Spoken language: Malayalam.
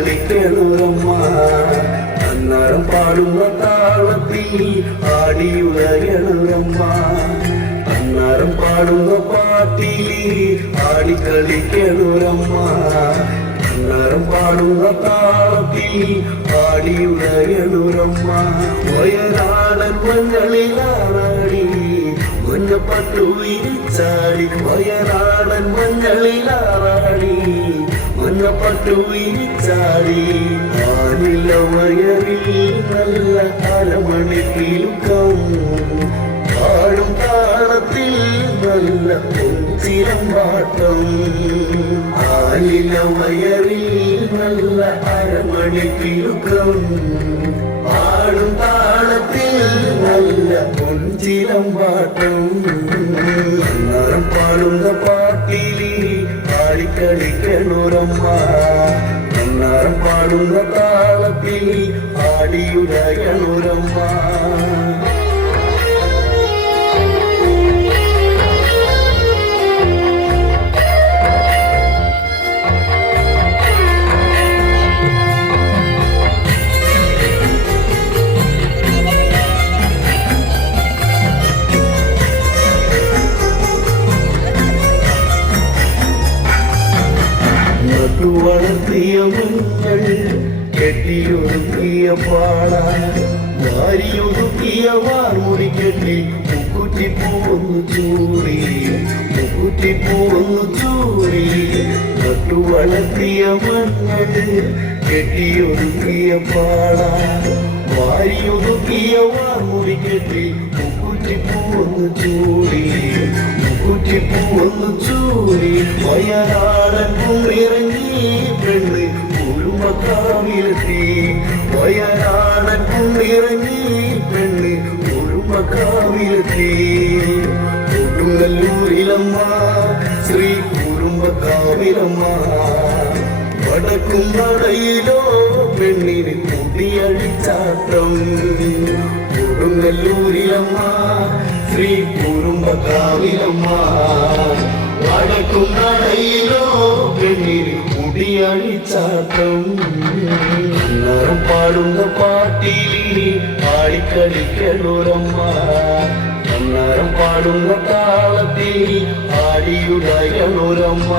ആടിക്കളിക്കണുരമ്മ അന്നേരം പാടുന്ന താളത്തിൽ ആടിയുലയണുരമ്മ അന്നേരം പാടുന്ന പാട്ടിൽ ആടിക്കളിക്കണുരമ്മ അന്നേരം പാടുന്ന താളത്തിൽ ആടിയുലയണുരമ്മ വയനാടൻ മഞ്ഞളിലാറാടി മഞ്ഞപ്പട്ടു വിരിച്ചാടി വയനാടൻ മഞ്ഞളിലാറാടി മഞ്ഞപ്പട്ടു വിരിച്ചാടി ആനില വയറിൽ നല്ല അരമണി കിലുക്കം പാടും താളത്തിൽ നല്ല ചിരമ്പാട്ടം ആനില വയറിൽ നല്ല അരമണി കിലുക്കം പാടും താളത്തിൽ നല്ല ചിരമ്പാട്ടം അന്നേരം പാടുന്ന പാട്ടിലി ആടിക്കളിക്കണുരമ്മ അന്നേരം പാടുന്ന താളത്തിൽ ആടിയുലയണുരമ്മ വളർത്തിയ മഞ്ഞൾ കെട്ടിയൊതുക്കിയ പാട വാരിയൊതുക്കിയ വാർമുടി കെട്ടി മുക്കുറ്റിപ്പൂവൊന്നു ചൂടി മുക്കുറ്റിപ്പൂവൊന്നു ചൂടി നട്ടു വളർത്തിയ മഞ്ഞൾ കെട്ടിയൊതുക്കിയ പാട വാരിയൊതുക്കിയ വാർമുടി കെട്ടി മുക്കുറ്റിപ്പൂവൊന്നു ചൂടി മുക്കുറ്റിപ്പൂവൊന്നു ചൂടി വയനാടൻ കുന്നിറങ്ങി പെണ്ണ് കുടുംബക്കാവിലെത്തി വയനാടൻ കുന്നിറങ്ങി പെണ്ണ് കുടുംബക്കാവിലെത്തി കൊടുങ്ങല്ലൂരിലമ്മ ശ്രീ കുടുംബക്കാവിലമ്മ വടക്കും നടയിലോ പെണ്ണിന് കുട്ടിയഴിച്ചാട്ടം കൊടുങ്ങല്ലൂരിലമ്മ ശ്രീ കുടുംബക്കാവിലമ്മ വടക്കും നടയിലോ പെണ്ണിന് കുടിയഴിച്ചാട്ടം അന്നേരം പാടുന്ന പാട്ടിൽ ആടിക്കളിക്കണുരമ്മ അന്നേരം പാടുന്ന താളത്തിൽ ആടിയുലയണുരമ്മ